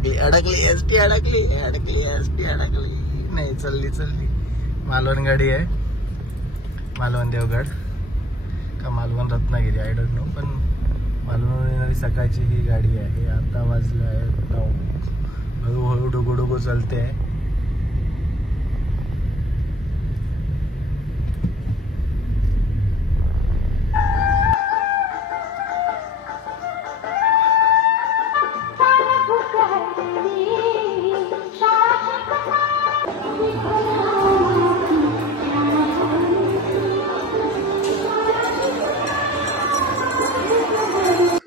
अडकली अडकली एसटी अडकली अडकली एसटी अडकली नाही चालली चालली. मालवण गाडी आहे, मालवण देवगड का Malvan Ratnagiri I don't know, पण मालवण येणारी सकाळची ही गाडी आहे. आता वाजले आहेत 9. हळूहळू डुगुडुगू चालते आहे.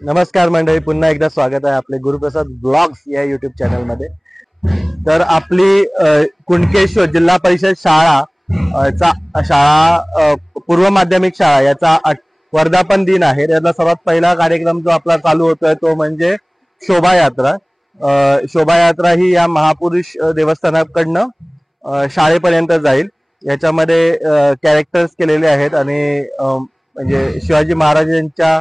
नमस्कार मंडळी, पुन्हा एकदा स्वागत आहे आपले गुरुप्रसाद ब्लॉग्स या युट्यूब चॅनल मध्ये. तर आपली कुणकेश्वर जिल्हा परिषद शाळा पूर्व माध्यमिक शाळा याचा वर्धापन दिन आहे. याचा सर्वात पहिला कार्यक्रम जो आपला चालू होतोय तो म्हणजे शोभायात्रा. शोभायात्रा ही या महापुरुष देवस्थानाकडनं शाळेपर्यंत जाईल. याच्यामध्ये कॅरेक्टर्स केलेले आहेत आणि म्हणजे शिवाजी महाराजांच्या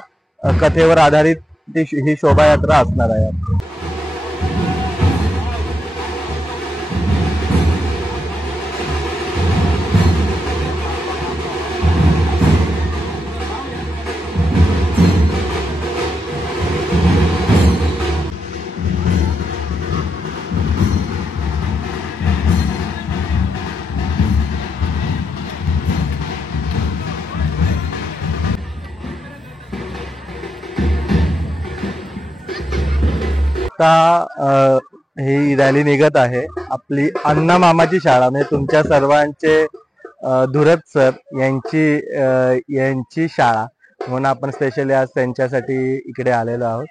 कथेवर आधारित ही शोभायात्रा असणार आहे. ही रॅली निघत आहे आपली अण्णा मामाची शाळा म्हणजे तुमच्या सर्वांचे धुरत सर यांची शाळा म्हणून आपण स्पेशली आज त्यांच्यासाठी इकडे आलेलो आहोत.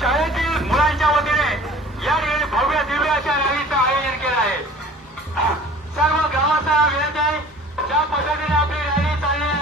शाळेतील मुलांच्या वतीने या ठिकाणी भव्य दिव्य अशा रॅलीचं आयोजन केलं आहे. सर्व ग्रामस्थांना विनंती आहे, ज्या पद्धतीने आपली रॅली चालली आहे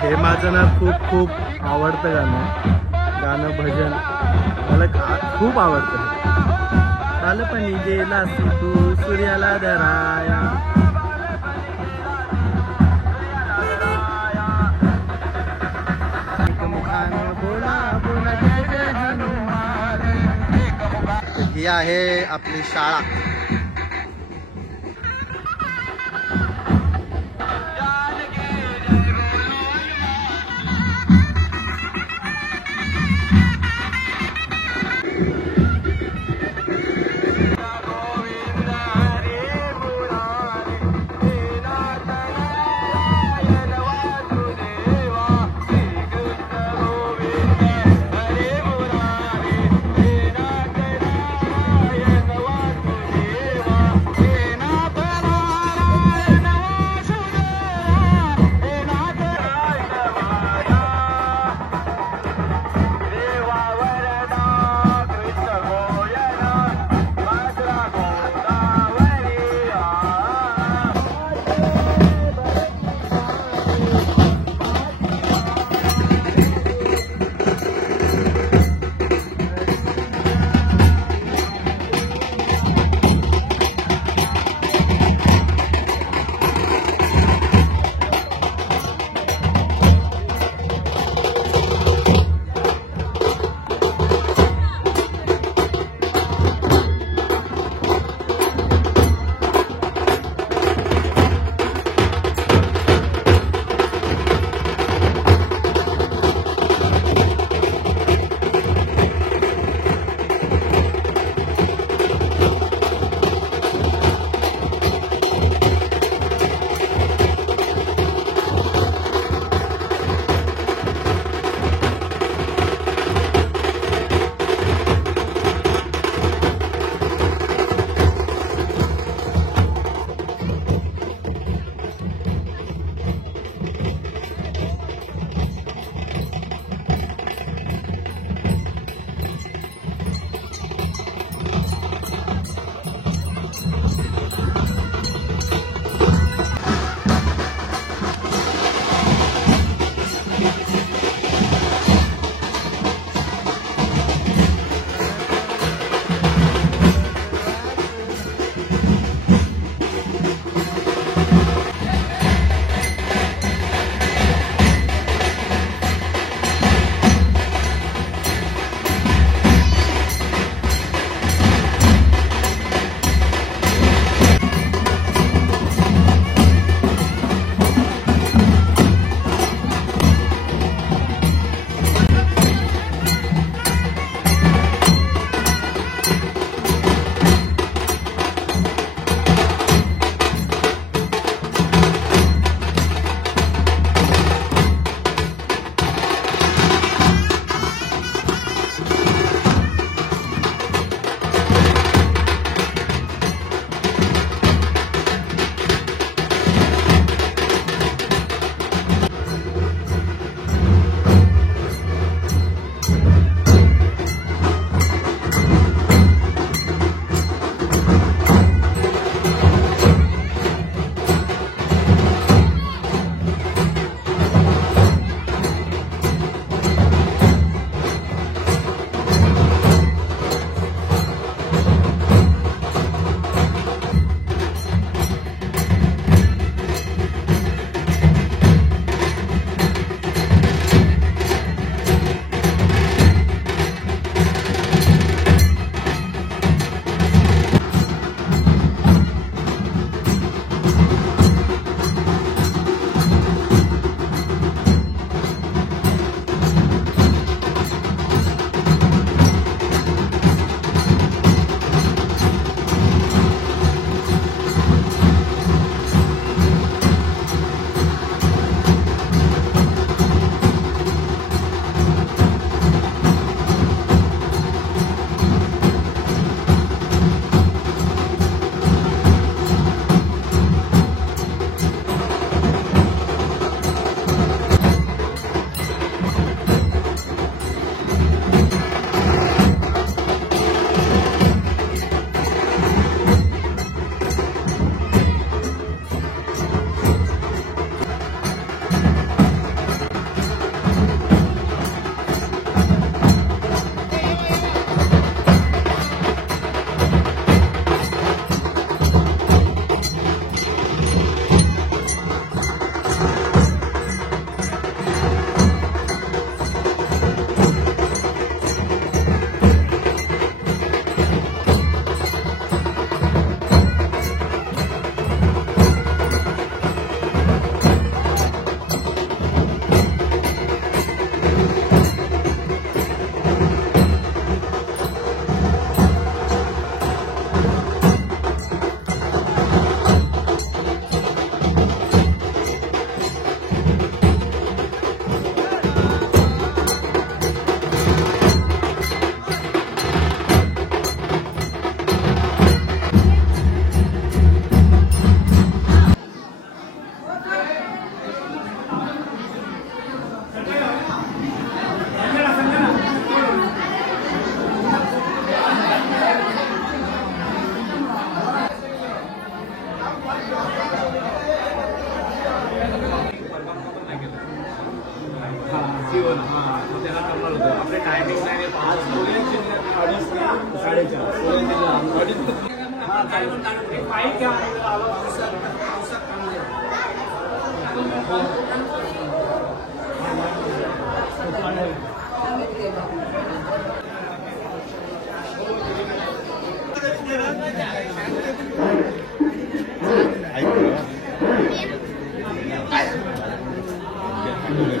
हे माझं ना खूप खूप आवडतं गाणं भजन मला खूप आवडतं. बालपणी गेला तू सूर्याला धराया, बोला बोला जय जय हनुमान. ही आहे आपली शाळा.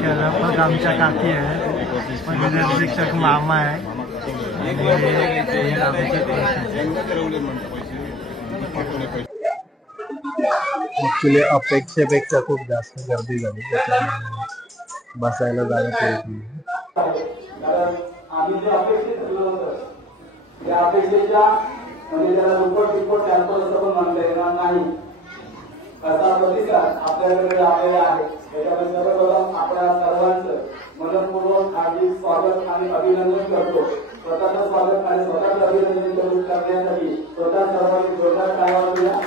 प्राध्यापक आमच्या काकी आहे, म्हणजे शिक्षक मामा आहे. ऍक्च्युली अपेक्षेपेक्षा खूप जास्त गर्दी झाली, बसायला जागा पाहिजे. आम्ही जे अपेक्षित ठरलं होतं त्या अपेक्षेच्या म्हणजे त्याला दुप्पट तिप्पट कॅम्पस असं पण म्हणता येणार नाही असा प्रतिसाद आपल्याकडे आलेला आहे. याच्यामध्ये सर्वप्रथम आपल्या सर्वांचं मनपूर्वक हार्दिक स्वागत आणि अभिनंदन करतो. स्वतःचं स्वागत आणि स्वतःचं अभिनंदन करून करण्यासाठी स्वतः सर्वांनी जोरदार टाळ्या वाजवूया.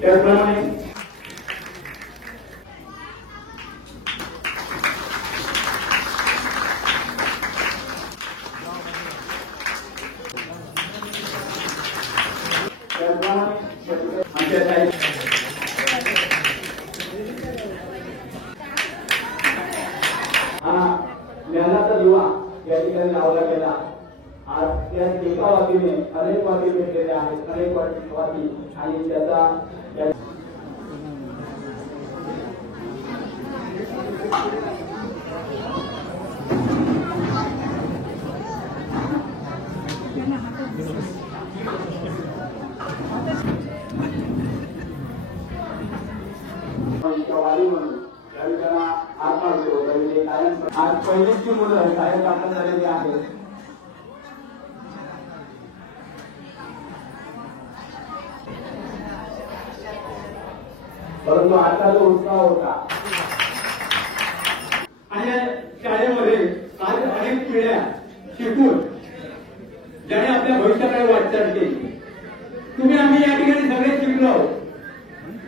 त्याचप्रमाणे ज्ञानाचा दिवा या ठिकाणी लावला गेला. आज त्या एका वातीने अनेक वाती भेटलेले आहेत, अनेक वाती आणि त्याचा आज पहिलीची मुलं शाळेत दाखल झालेली आहेत. परंतु आजचा जो उत्साह होता आणि शाळेमध्ये आज अनेक पिढ्या शिकून ज्याने आपल्या भविष्याकडे वाटचाल केली. तुम्ही आम्ही या ठिकाणी सगळे शिकलो.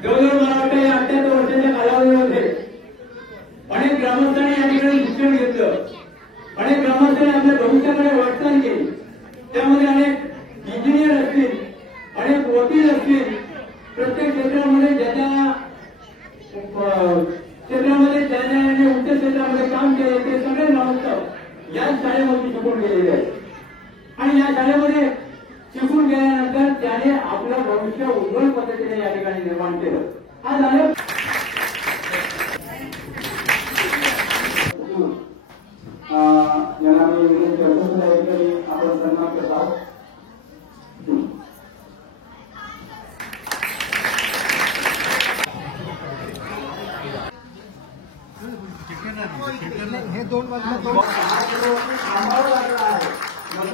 जवळजवळ मला वाटतं या 78 वर्षाच्या कालावधीमध्ये अनेक ग्रामस्थांनी या ठिकाणी शिक्षण घेतलं. अनेक ग्रामस्थांनी आपल्या भविष्याकडे वाटचाल केली. त्यामध्ये अनेक इंजिनियर असतील, अनेक वकील असतील, प्रत्येक क्षेत्रामध्ये ज्याच्या क्षेत्रामध्ये ज्याने उच्च क्षेत्रामध्ये काम केले ते सगळे ग्रामस्थ या शाळेमध्ये शिकून गेलेले आहेत. आणि या शाळेमध्ये शिकून गेल्यानंतर त्याने आपलं भविष्य उज्ज्वल पद्धतीने या ठिकाणी निर्माण केलं. आज झालं यांना मी आपण सन्मान करत आहोत. हे दोन बाजूला दोन थांबावं लागलं आहे. आपण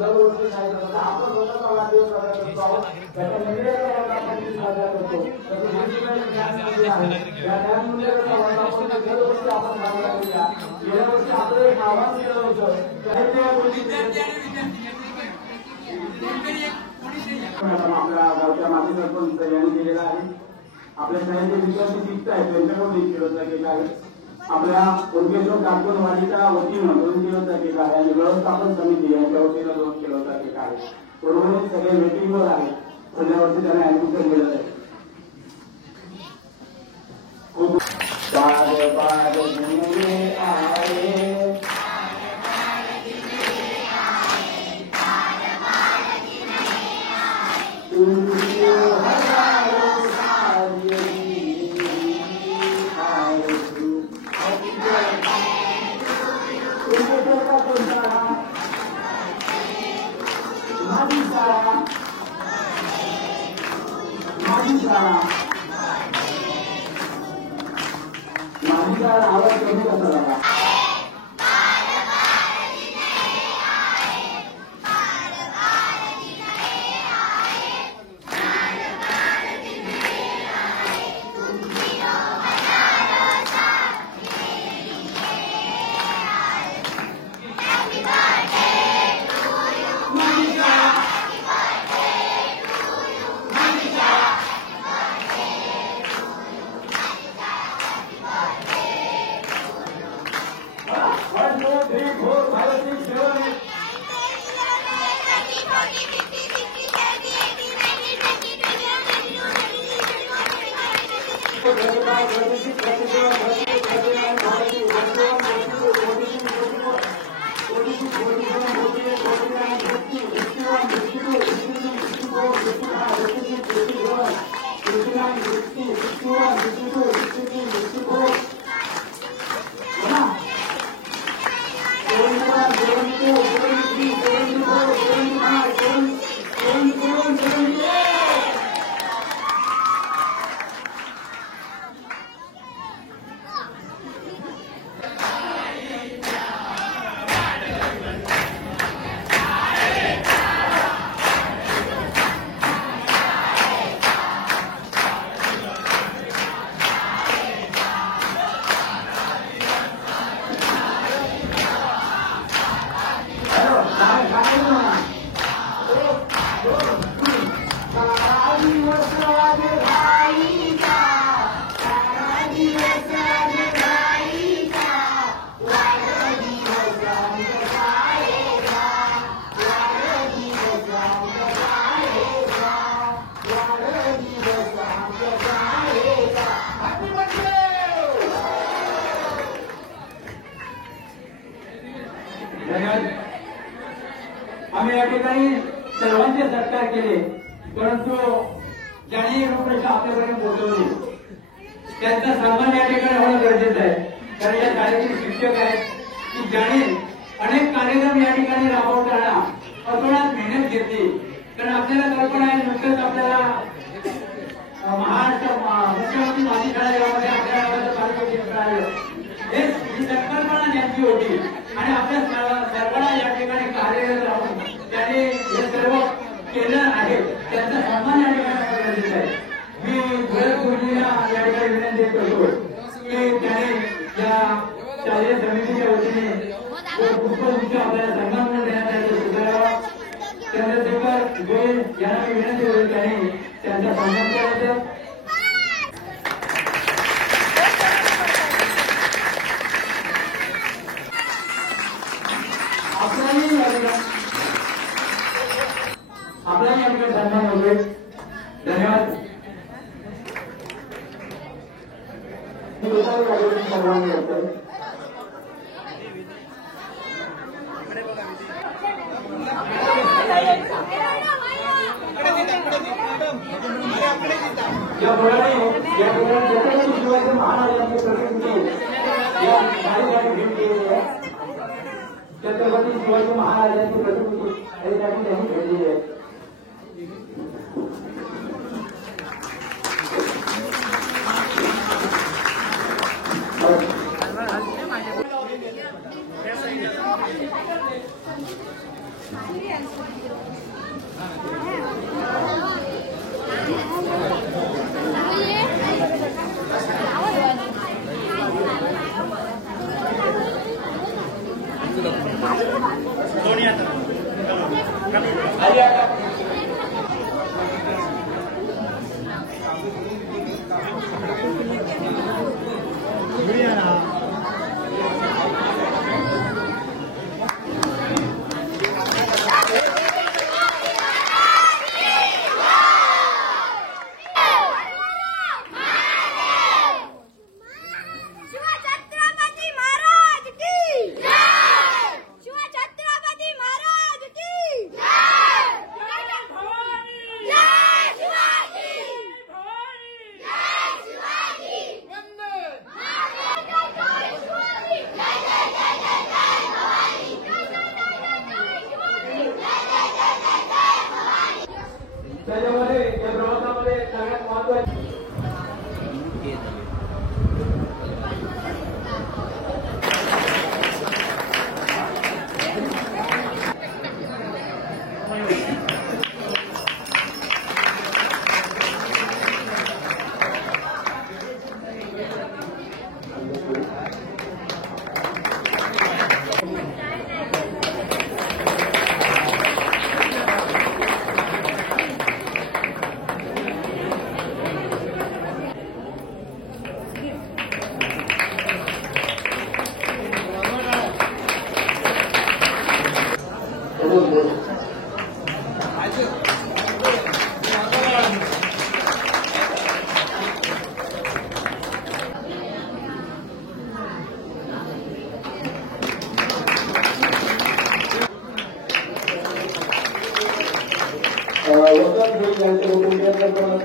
दरवर्षी काय करतो, आपण स्वतःचा वाढदिवस साजरा करतो आहोत. त्याच्या निमित्ताने आपण साजरा करतो. या ज्ञानमूल्याचा वर्धापन दरवर्षी आपण साजरा करूया. गेल्या वर्षी आपलं एक आव्हान केलं होतं. आपल्या गावच्या माजी सरपंच यांनी केलेला आहे. आपल्या शाळेचे विद्यार्थी शिकत आहेत, त्यांच्याकडून एक व्यवस्था केला आहे. आपल्या उर्गेश्वर काकणवाडीच्या वतीनं 2 दिवस केला आहे आणि व्यवस्थापन समिती यांच्या वतीनं 2 किलोचा केला आहे. उर्वरित सगळे मीटिंगवर आहे. पुढल्या वर्षी त्यांना ऍडमिशन मिळत आहे. आवाज कमी कसा झाला. आम्ही या ठिकाणी सर्वांचे सत्कार केले, परंतु ज्यांनी प्रश्न आपल्यापर्यंत पोहोचवले त्यांचा सन्मान या ठिकाणी होणं गरजेचं आहे. कारण या शाळेतील शिक्षक आहेत की ज्याने अनेक कार्यक्रम या ठिकाणी राबवताना अतोनात मेहनत घेतली. कारण आपल्याला कल्पना आहे, नुकतंच आपल्याला महाराष्ट्र मुख्यमंत्री माझी शाळा यामध्ये आपल्याला पारितोषिक मिळालं. ही संकल्पना त्यांची होती आणि आपल्या सर्वांना या ठिकाणी कार्यरत राहून त्याने हे सर्व केलं आहे. त्यांचा सन्मान या ठिकाणी गरजेचा आहे. मी धुळे गुरुजींना या ठिकाणी विनंती करतो की त्याने या शालेय समितीच्या वतीने पुष्पगुच्छ आपल्याला सन्मान म्हणून देण्यात यायचं सुधारावा. चंद्रशेखर गोयल यांना मी विनंती करू त्यांनी त्यांचा सन्मान करायचा. आपला या ठिकाणी सन्मान होतोय. धन्यवाद. सन्मान करतोय. या ठिकाणी छत्रपती शिवाजी महाराजांची प्रतिकृती या शाळेसाठी भेट दिलेली आहे. छत्रपती शिवाजी महाराजांची प्रतिकृती यासाठी त्यांनी भेटलेली आहे.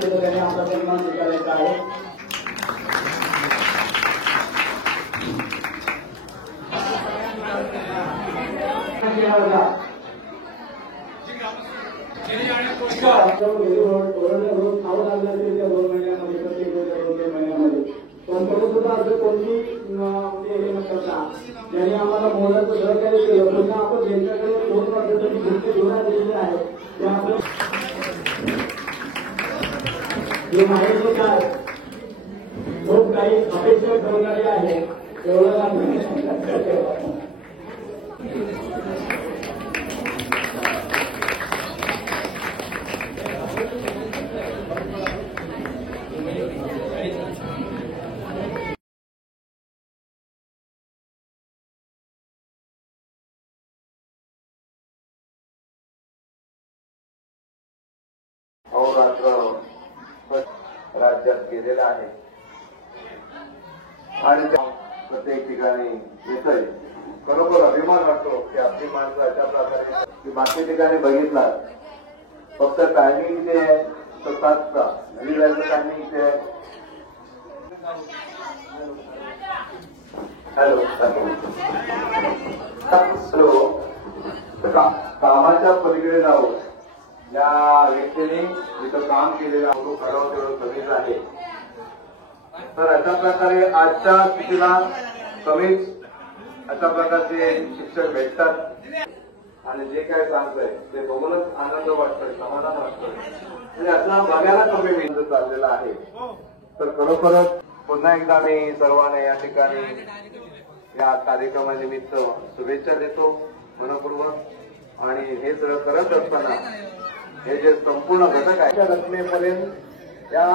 त्याने आपला सन्मान स्वीकारायचा आहे. ज्यांनी आम्हाला मोलाचं सहकार्य केलं पुन्हा आपण ज्यांच्याकडे फोन पद्धतीने घरचे जोडा दिलेले आहे त्या आपण जे माहिती काय खूप काही अपेक्षा ठेवणारे आहे तेवढं अहोरात्र राज्यात गेलेला आहे आणि प्रत्येक ठिकाणी येतोय. खरोखर अभिमान वाटतो की आपली माणसं अशा प्रकारे की बाकी ठिकाणी बघितला फक्त टायमिंग जे आहे तो 7चा टायमिंग जे आहे. हॅलो कामाच्या पलीकडे जाऊ या व्यक्तीने जिथं काम केलेलं तो खरं तेवढं कमीच आहे. तर अशा प्रकारे आजच्या स्थितीला कमीच अशा प्रकारचे शिक्षक भेटतात आणि जे काय सांगतंय ते बघूनच आनंद वाटतोय, समाधान वाटतोय. म्हणजे असं बघायला कमी मिळत चाललेला आहे. तर खरोखरच पुन्हा एकदा मी सर्वांना या ठिकाणी या कार्यक्रमानिमित्त शुभेच्छा देतो मनपूर्वक. आणि हे सगळं करत असताना हे जे संपूर्ण घटक आहे त्या रचनेपर्यंत या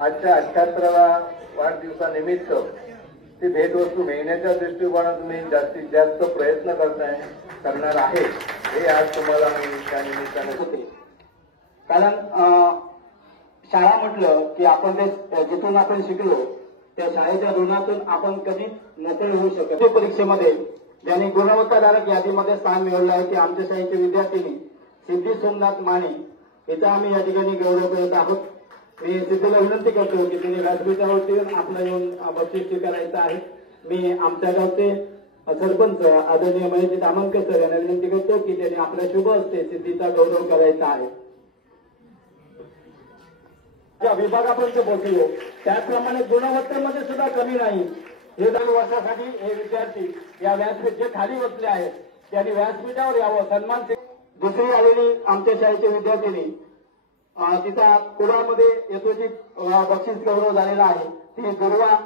आजच्या 78व्या वाढदिवसानिमित्त ती भेटवस्तू मिळण्याच्या दृष्टिकोनातून मी जास्तीत जास्त प्रयत्न करणार आहे हे आज तुम्हाला मी त्या निमित्ताने होते. कारण शाळा म्हटलं की आपण ते जिथून आपण शिकलो त्या शाळेच्या ऋणातून आपण कधीच मोकळे होऊ शकत. परीक्षेमध्ये ज्यांनी गुणवत्ताधारक यादीमध्ये स्थान मिळवलं आहे ते आमच्या शाळेचे विद्यार्थिनी सिद्धी सोमनाथ माने याचा आम्ही या ठिकाणी गौरव करत आहोत. मी सिद्धीला विनंती करतो की तिने व्यासपीठावरती आपला येऊन बक्षीस स्वीकारायचं आहे. मी आमच्या गावचे सरपंच आदरणीय महेश दामनकर सर यांना विनंती करतो की त्यांनी आपल्या शुभ हस्ते सिद्धीचा गौरव करायचा आहे. ज्या विभागापर्यंत पोहोचलो त्याचप्रमाणे गुणवत्तेमध्ये सुद्धा कमी नाही. हे 2 वर्षासाठी हे विद्यार्थी या व्यासपीठ जे खाली बसले आहेत त्यांनी व्यासपीठावर यावं. सन्मान दुसरी आलेली आमच्या शाळेचे विद्यार्थ्यांनी तिचा कुडामध्ये यथोचित बक्षीस गौरव झालेला आहे. ती दुर्वा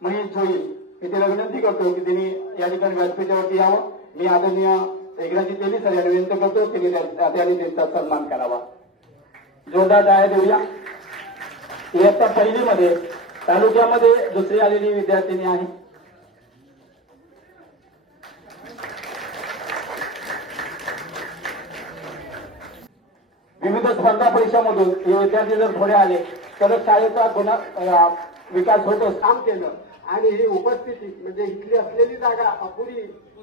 महेश जोई मी तिला विनंती करतो की तिने या ठिकाणी व्यासपीठावरती यावं. मी आदरणीय एकनाथजी तेली सर यांना विनंती करतो तिने त्यांनी त्यांचा सन्मान करावा. जोरदार टाळ्या देऊया. इयत्ता पहिलीमध्ये तालुक्यामध्ये दुसरी आलेली विद्यार्थिनी आहे. विविध स्पर्धा परीक्षांमधून हे विद्यार्थी जर थोडे आले तर शाळेचा विकास होतो. काम केलं आणि ही उपस्थिती म्हणजे इथली असलेली जागा अपुरी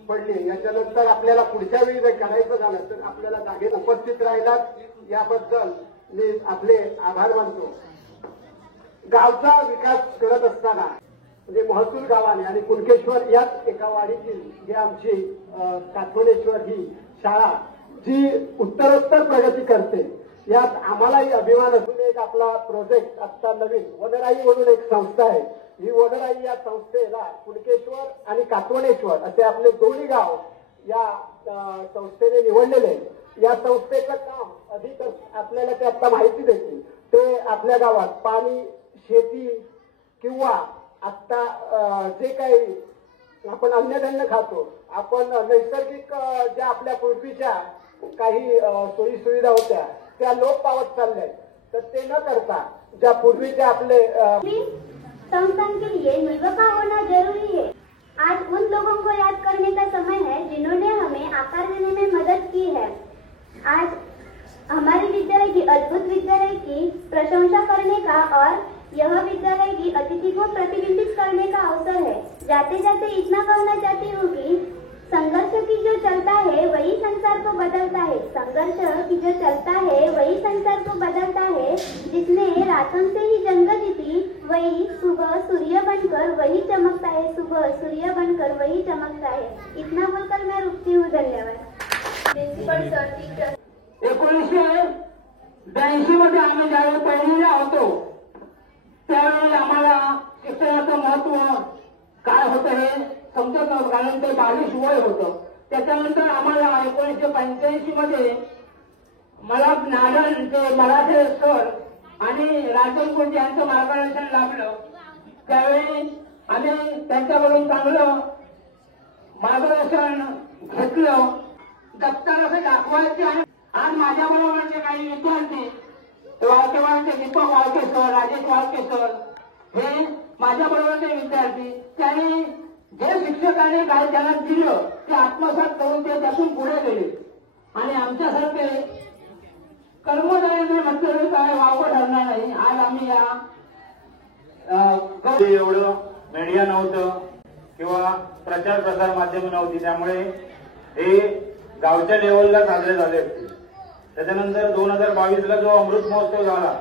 पडली. याच्यानंतर आपल्याला पुढच्या वेळी जर करायचं झालं तर आपल्याला जागेत उपस्थित राहिलात याबद्दल मी आपले आभार मानतो. गावचा विकास करत असताना म्हणजे महसूल गावाने आणि कुणकेश्वर याच एका वाडीतील जी आमची कातवणेश्वर ही शाळा जी उत्तरोत्तर प्रगती करते यात आम्हालाही अभिमान असून एक आपला प्रोजेक्ट आता नवीन वनराई म्हणून एक संस्था आहे. ही वनराई या संस्थेला कुणकेश्वर आणि कातवणेश्वर असे आपले दोन्ही गाव या संस्थेने निवडलेले. या संस्थेचं काम अधिक आपल्याला ते आता माहिती देतील. ते आपल्या गावात पाणी शेती किंवा आता जे काही आपण अन्नधान्य खातो आपण नैसर्गिक ज्या आपल्या पूर्वीच्या काही सोयी सुविधा होत्या त्या लोप पावत चालल्या तर ते न करता ज्या पूर्वीच्या आपले संस्थान के लिए निर्भर होना जरूरी है. आज उन लोगों को याद करने का समय है जिन्होंने हमें आकार देने में मदद की है. आज की प्रशंसा करने का और यह विद्यालय की अतिथि को प्रतिबिंबित करने का अवसर है। जाते जाते इतना कहना चाहती हूँ कि संघर्ष की जो चलता है वही संसार को बदलता है। संघर्ष की जो चलता है वही संसार को बदलता है। जिसने रातों से ही जंग जीती वही सुबह सूर्य बनकर वही चमकता है। सुबह सूर्य बनकर वही चमकता है। इतना बोलकर मैं रुकती हूँ। धन्यवाद। Principal sir, teacher. 1982 मध्ये आम्ही ज्यावेळी पहिलीला होतो त्यावेळी आम्हाला शिक्षणाचं महत्व काय होतं हे समजत नव्हतं, कारण ते 22 वय होतं. त्याच्यानंतर आम्हाला 1985 मध्ये मला नारायण ते मराठे सर आणि राजन गुंडे यांचं मार्गदर्शन लाभलं. त्यावेळी आम्ही त्यांच्याकडून चांगलं मार्गदर्शन घेतलं. दप्तर असं दाखवायचे आणि आज माझ्याबरोबरचे काही विद्यार्थी वाळकेवाडचे दीपक वाळके सर, राजेश वाळके सर हे माझ्याबरोबरचे विद्यार्थी, त्यांनी जे शिक्षकांनी काय त्यांना दिलं ते आत्मसात करून ते त्यातून पुढे गेले आणि आमच्यासारखे कर्मचाऱ्यांनी म्हटलं काय वावं ठरणार नाही. आज आम्ही या एवढं मीडिया नव्हतं किंवा प्रचार प्रसार माध्यम नव्हती, त्यामुळे हे गावच्या लेवलला साजरे झाले होते. त्याच्यानंतर 2022ला जो अमृत महोत्सव झाला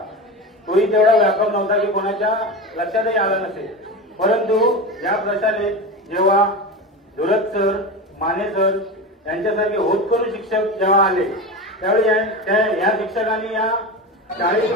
तोही तेवढा व्यापक नव्हता की कोणाच्या लक्षातही आला नसेल. परंतु या प्रशालेत जेव्हा धुरत सर, माने सर यांच्यासारखे होतकरू शिक्षक जेव्हा आले त्यावेळी या शिक्षकांनी या शाळेत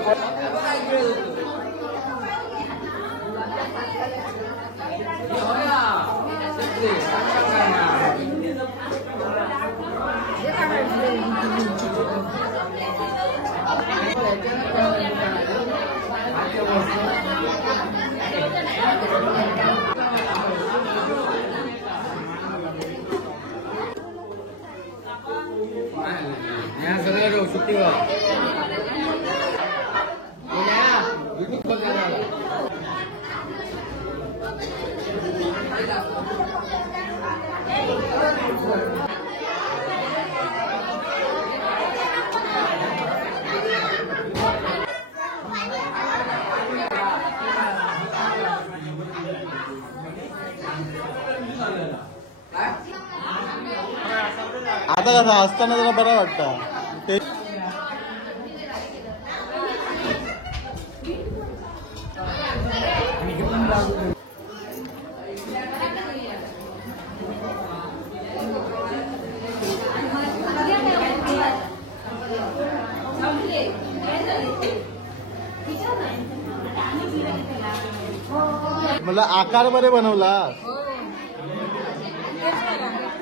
आता कसं असताना जरा बरं वाटतं ते. मला आकार बरे बनवला,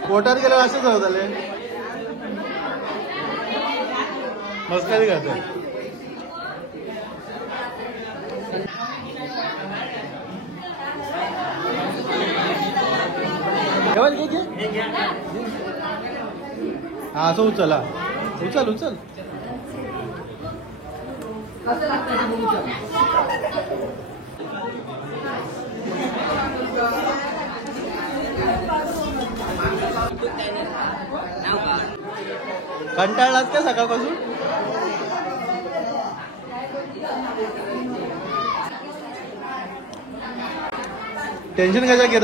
पोटात गेलं असंच होत आले. मस्करी करते. हा असं उचला, उचल उचल. कंटाळलात का सकाळपासून? टेन्शन कशा घेत?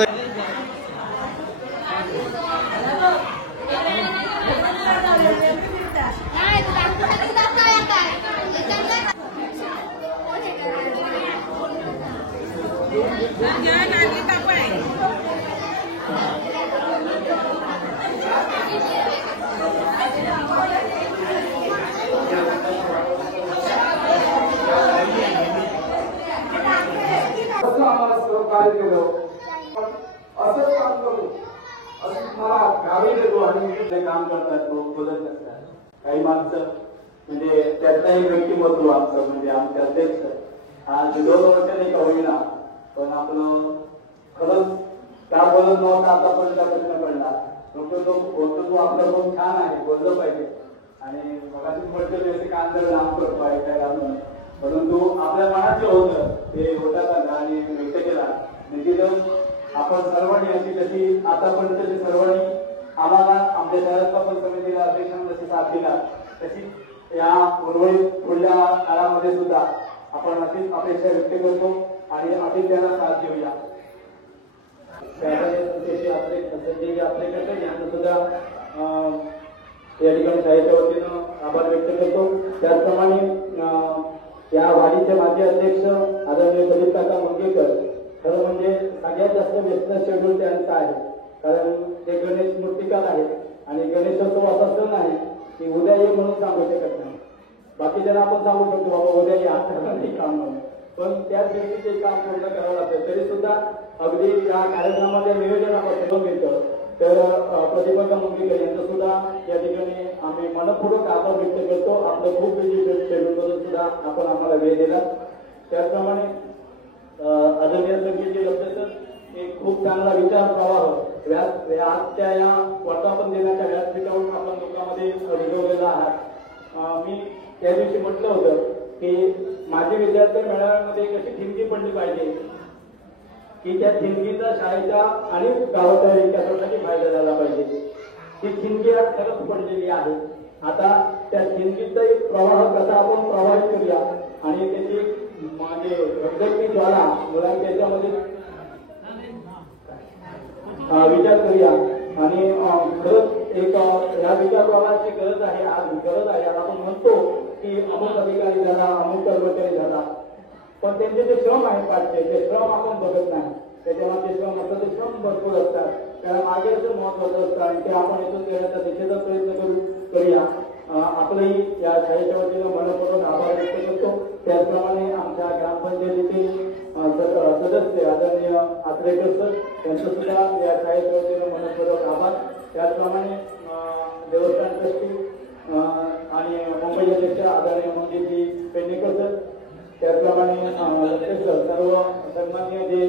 आम्हाला सहकार्य केलं, असंच काम करू असं मला गावी देतो आणि ते काम करतात लोक बोलत नसतात. काही माणसं म्हणजे त्यातलाही व्यक्तिमत्व आमचं म्हणजे आमचे अध्यक्ष आज 2 वर्ष नाही का होईना, पण आपलं खरंच त्या बोलत नव्हता आतापर्यंत प्रश्न पडला. तो आपलं खूप छान आहे, बोललं पाहिजे आणि मगाशी म्हटलं कांदळ लांब करतो आहे काय घालून, परंतु आपल्या मनात जे होतं ते होतात आणि व्यक्त केला. निश्चितच आपण सर्वांनी अशी जशी आतापर्यंत सर्वांनी आम्हाला आमच्या शहरात पण समितीला अध्यक्षांना जशी साथ दिला तशी या उर्वरित पुढल्या काळामध्ये सुद्धा आपण अशीच अपेक्षा व्यक्त करतो आणि अशीच त्यांना साथ देऊया. संजय आपलेकर यांचं सुद्धा या ठिकाणी शाळेच्या वतीनं आभार व्यक्त करतो. त्याचप्रमाणे या वाडीचे माजी अध्यक्ष आदरणीय प्रदीप काका मंगेकर, खरं म्हणजे सगळ्यात जास्त व्यस्त शेड्यूल त्यांचा आहे, कारण ते गणेश मूर्तिकार आहेत आणि गणेशोत्सव असा सण आहे की उद्या ये म्हणून सांगू शकत नाही. बाकीच्यांना आपण सांगू शकतो बाबा उद्या ये, आज नाही काम म्हणून, पण त्याच दिवशी ते काम पूर्ण करावं लागतं. तरी सुद्धा अगदी या कार्यक्रमाच्या नियोजनापासून येतं. तर प्रतिभा मंगेकर यांचं सुद्धा या ठिकाणी आम्ही मनपूर्वक आभार व्यक्त करतो. आपलं खूप बिझी शेड्यूल करून सुद्धा आपण आम्हाला वेळ दिला. त्याचप्रमाणे आदरणीय संगीतजी लक्षात एक खूप चांगला विचार प्रवाह आजच्या या वर्धापन दिनाच्या व्यासपीठावरून आपण लोकांमध्ये रुजवलेला आहात. मी त्या दिवशी म्हटलं होतं की माझे विद्यार्थी मेळाव्यामध्ये कशी ठिणगी पडली पाहिजे की त्या ठिणगीचा शाळेच्या आणि गावाच्या विकासासाठी फायदा झाला पाहिजे. ती ठिणगी आज खरंच पडलेली आहे. आता त्या ठिणगीचा एक प्रवाह कसा आपण प्रवाहित करूया आणि त्याची म्हणजे धगधगती ज्वाला मुलांच्या याच्यामध्ये विचार करूया आणि खरंच एक या विचार प्रवाहाची गरज आहे. आज गरज आहे. आपण म्हणतो की अमुक अधिकारी झाला, अमुक कर्मचारी झाला, पण त्यांचे जे श्रम आहेत पाठचे ते श्रम आपण बघत नाही. त्याच्यामध्ये श्रम असतात, ते श्रम भरपूर असतात, त्याला मागे असं महत्वाचं असतं आणि ते आपण इथून देण्याचा दिशेचा प्रयत्न करूया. आपलंही या शाळेच्या वतीनं मनपूर्वक आभार व्यक्त करतो. त्याचप्रमाणे आमच्या ग्रामपंचायतीतील सदस्य आदरणीय आत्रेकर सर यांचं सुद्धा या शाळेच्या वतीनं मनपूर्वक आभार. त्याचप्रमाणे देवस्थान ट्रस्टी आणि मुंबई अध्यक्ष आदरणीय मंगेशजी पेडणेकर सर, त्याचप्रमाणे सर्व सन्मान्य जे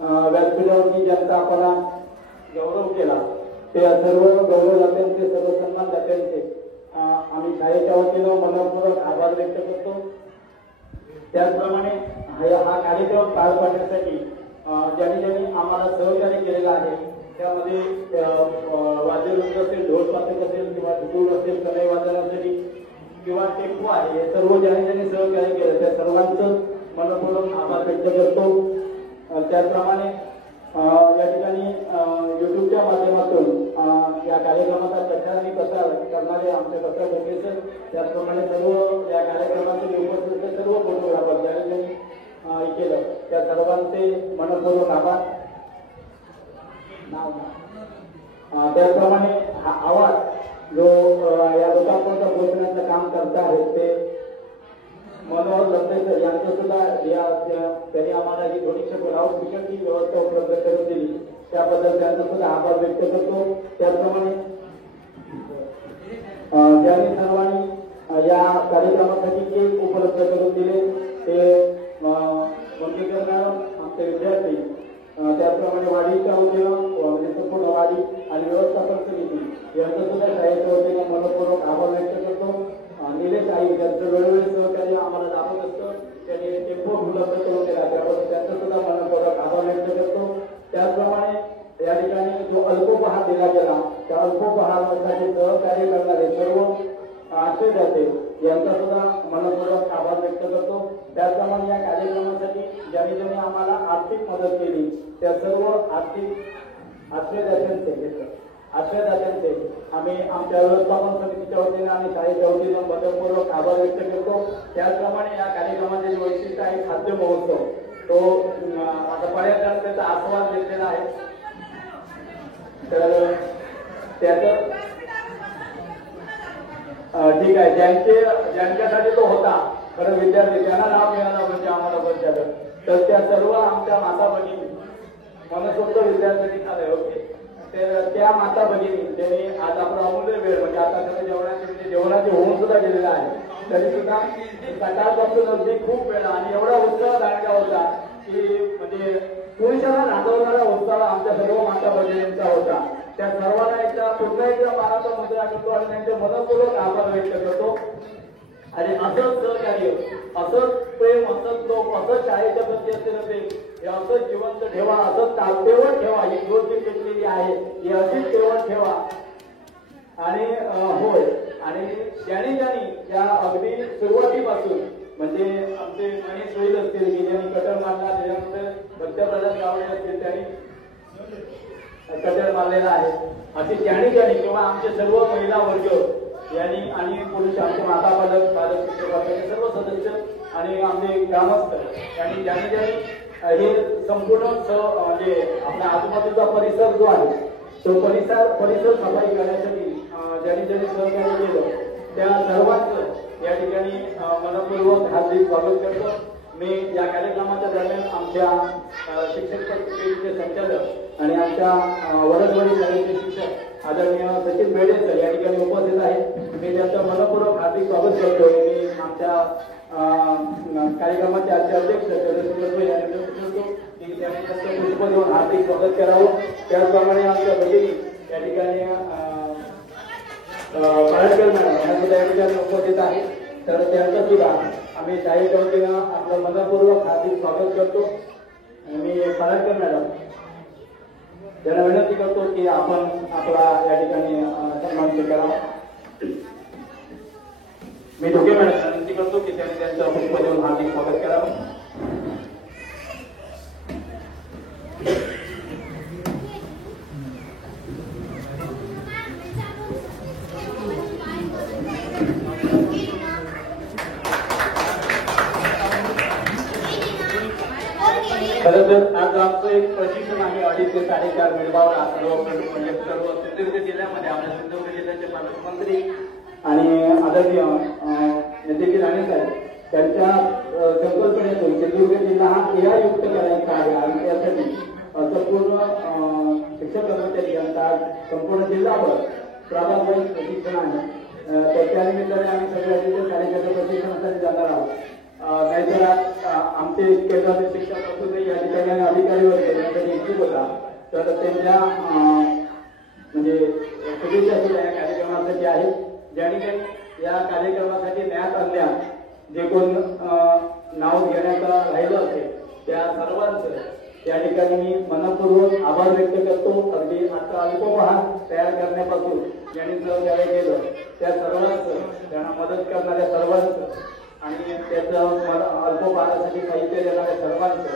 व्यासपीठावरती ज्यांचा आपण गौरव केला ते सर्व गौरवदात्यांचे, सर्व सन्मानदात्यांचे आम्ही शाळेच्या वतीनं मनपूर्वक आभार व्यक्त करतो. त्याचप्रमाणे हा कार्यक्रम पार पाडण्यासाठी ज्यांनी आम्हाला सहकार्य केलेलं आहे त्यामध्ये वाद्ययंत्र असेल, ढोल वादक असेल किंवा ढोल असेल, कलाई वादनासाठी किंवा टेम्पो आहे, हे सर्व ज्यांनी सहकार्य केलं त्या सर्वांचं मनपूर्वक आभार व्यक्त करतो. त्याचप्रमाणे या ठिकाणी युट्यूबच्या माध्यमातून या कार्यक्रमाचा प्रचार आणि प्रसार करणारे आमचे डॉक्टर प्रोफेसर, त्याचप्रमाणे सर्व या कार्यक्रमाचे उपस्थित सर्व फोटोग्राफर ज्यांनी केलं त्या सर्वांचे मनपूर्वक आभार. त्याचप्रमाणे हा आवाज जो या लोकांपर्यंत पोहोचण्याचं काम करत आहेत ते मनोहर लक्ष्मेसर यांचं सुद्धा त्यांनी आम्हाला ही ध्वनी लाऊडस्पीकरची व्यवस्था उपलब्ध करून दिली, त्याबद्दल त्यांचा सुद्धा आभार व्यक्त करतो. त्याचप्रमाणे ज्यांनी सर्वांनी या कार्यक्रमासाठी केक उपलब्ध करून दिले ते मंगेकर मॅडम, आमचे विद्यार्थी, त्याचप्रमाणे वाढीच्या वतीनं म्हणजे संपूर्ण वाढी आणि व्यवस्थापन समिती यांचं सुद्धा शाळेच्या वतीनं मनपूर्वक आभार व्यक्त करतो. निलेश आई त्यांचं वेळोवेळी सहकार्य आम्हाला लाभत असतं, त्यांनी टेम्पो उपलब्ध करून दिला त्याबद्दल त्यांचं सुद्धा मनपूर्वक आभार व्यक्त करतो. त्याचप्रमाणे या ठिकाणी जो अल्पोपहार दिला गेला त्या अल्पोपहारासाठी सहकार्य करणारे सर्व आश्रयदाते यांचा सुद्धा मनपूर्वक आभार व्यक्त करतो. त्याचप्रमाणे या कार्यक्रमासाठी ज्यांनी आम्हाला आर्थिक मदत केली त्या सर्व आर्थिक आश्रयदात्यांचे आम्ही आमच्या व्यवस्थापन समितीच्या वतीनं आणि शाळेच्या वतीनं मनपूर्वक आभार व्यक्त करतो. त्याचप्रमाणे या कार्यक्रमाचे जे वैशिष्ट्य आहे खाद्य महोत्सव, तो आता पर्यटन त्याचा आस्वाद घेतलेला आहे. तर त्याचं ठीक आहे, ज्यांच्यासाठी तो होता खरं विद्यार्थी त्यांना नाव मिळालं म्हणजे आम्हाला बस झालं. तर त्या सर्व आमच्या माता भगिनी मनसोक्त विद्यार्थ्यांनी झाले होते. तर त्या माता भगिनी त्यांनी आज आपला अमूल्य वेळ म्हणजे आता सगळं जेवणाचे होऊन सुद्धा गेलेला आहे, तरी सुद्धा सकाळपासून अगदी खूप वेळा आणि एवढा उत्साह दांडगा होता की म्हणजे पुरुषाला नाचवणारा उत्साह आमच्या सर्व माता भगिनींचा होता. त्या सर्वांना एकदा पुन्हा एकदा मानाचा मुद्रा करतो आणि त्यांचे मनपूर्वक आभार व्यक्त करतो. आणि असंच सहकार्य, असंच प्रेम, असंच लोक, असंच शाळेच्या प्रती असलेलं प्रेम हे असंच जिवंत ठेवा, असंच तेवढ ठेवा. ही गोष्टी घेतलेली आहे ही अशीच तेवढ ठेवा. आणि होय, आणि ज्यांनी या अगदी सुरुवातीपासून म्हणजे आमचे मनीष होईल असतील की ज्यांनी कटर मारला, त्याच्यानंतर भक्तप्रसाद गावडे असतील त्यांनी कटर मारलेला आहे, असे ज्यांनी किंवा आमचे सर्व महिला वर्ग यांनी आणि पुरुष आमचे माता पालक शिक्षक सर्व सदस्य आणि आमचे ग्रामस्थ यांनी ज्यांनी हे संपूर्ण म्हणजे आपल्या आजूबाजूचा परिसर जो आहे तो परिसर सफाई करण्यासाठी ज्यांनी सहकार्य केलं त्या सर्वांचं या ठिकाणी मनपूर्वक हार्दिक स्वागत करतो. मी या कार्यक्रमाच्या दरम्यान आमच्या शिक्षक पेढीचे संचालक आणि आमच्या वरदवडी शाळेचे शिक्षक आदरणीय सचिन बेडे सर या ठिकाणी उपस्थित आहेत. मी त्यांचं मनपूर्वक हार्दिक स्वागत करतो. मी आमच्या कार्यक्रमाचे आजचे अध्यक्ष चंद्रशेखर यांनी विनंती की त्यांनी त्यांचं पुष्प देऊन हार्दिक स्वागत करावं. त्याचप्रमाणे आमच्या भगिनी या ठिकाणी पाळणकर मॅडम यांना सुद्धा या ठिकाणी उपस्थित आहे. तर त्यांचं सुद्धा आम्ही शाळेच्या वतीनं आपलं मनपूर्वक हार्दिक स्वागत करतो. मी पाळणकर मॅडम त्यांना विनंती करतो की आपण आपला या ठिकाणी सन्मान करावा. मी ढोके मॅडम विनंती करतो की त्यांनी त्यांचं पुष्प देऊन हार्दिक स्वागत करावं. खरं तर आज आमचं एक प्रशिक्षण आहे 2.5 ते 4.5 मिळवावला सर्व सिंधुदुर्ग जिल्ह्यामध्ये आपल्या सिंधुदुर्ग जिल्ह्याचे पालकमंत्री आणि आदरणीय नेते राणे साहेब त्यांच्या संकल्पनेतून सिंधुदुर्ग जिल्हा हा AI युक्त करायचा आहे आणि त्यासाठी संपूर्ण शिक्षक कर्मचारी यांचा संपूर्ण जिल्हाभर प्रभावी प्रशिक्षण आहे. त्याच्या निमित्ताने आम्ही सगळ्या जिल्ह्यात कार्यक्रम प्रशिक्षणासाठी जाणार आहोत. नाहीतर आमचे केंद्राचे शिक्षक असून या ठिकाणी अधिकारी वर्ग इच्छुक होता तर त्यांच्या म्हणजे शुभेच्छा सुद्धा या कार्यक्रमासाठी आहेत. ज्यांनी या कार्यक्रमासाठी न्यास आणण्यात जे कोण नाव घेण्याचा राहिलं असेल त्या सर्वांचं या ठिकाणी मी मनपूर्वक आभार व्यक्त करतो. अगदी आता अल्पोपहार तयार करण्यापासून ज्यांनी सहकार्य केलं त्या सर्वांचं, त्यांना मदत करणाऱ्या सर्वांचं आणि त्याचं अल्पोपहारासाठी साहित्य देणाऱ्या सर्वांचं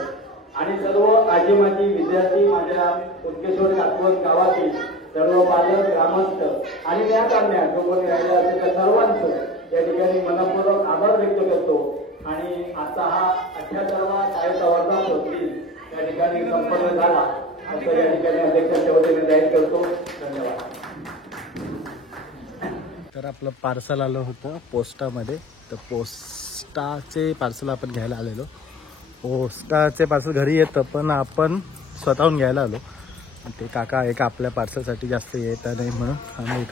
आणि सर्व आजीमाजी विद्यार्थी माझ्या उदकेश्वर काटवत गावातील सर्व पालक ग्रामस्थ आणि न्यास आणण्यात जो कोणी राहिला असेल त्या सर्वांचं या ठिकाणी मनपूर्वक आभार व्यक्त करतो. आणि आता हा 78वा शाळेचा वर्धापन या ठिकाणी संपन्न झाला असं या ठिकाणी अध्यक्षांच्या वतीने जाहीर करतो. धन्यवाद. तर आपलं पार्सल आलं होतं पोस्टामध्ये, तर पोस्टाचे पार्सल आपण घ्यायला आलेलो. पोस्टाचे पार्सल घरी येतं पण आपण स्वतःहून घ्यायला आलो. ते काका एक आपल्या पार्सलसाठी जास्त येत नाही म्हणून आम्ही